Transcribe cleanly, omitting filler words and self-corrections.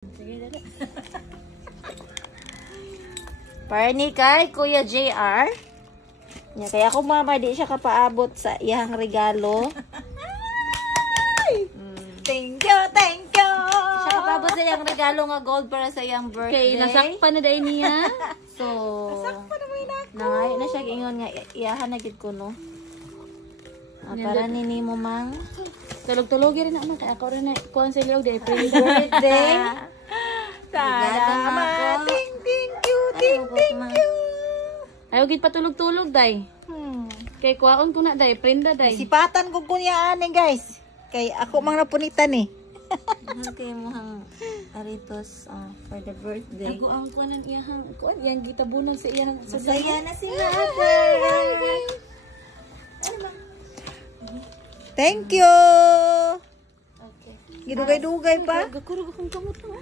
Sige, dali. Para ni kay Kuya JR. Nya kaya ako mama di siya kapaabot sa iyang regalo. Thank you, thank you. Siya kapaabot sa iyang regalo nga gold para sa iyang birthday. Okay, nasakpan na dahil niya. So, Nasakpan naman ako. nangayo na siya ingon nga iyahan na gid ko no. Para nini mo mang Tulog-tulogi rin naman. Kaya ako rin na kuhan sa liog dahil happy birthday. Salamat. Thank you. ayaw gid patulog-tulog day. Kay kuhaon ko na day, prenda day. Sipatan ko kunya ani guys. Kay ako mang napunitan eh. Okay mo hang aritos for the birthday. Ako ang kuhan ng iyahang kuhan. Yang gitabunan sa iyahang Masaya na sila. Thank you. Okay. Gidugay-dugay pa. Gakurog akong kamot mo.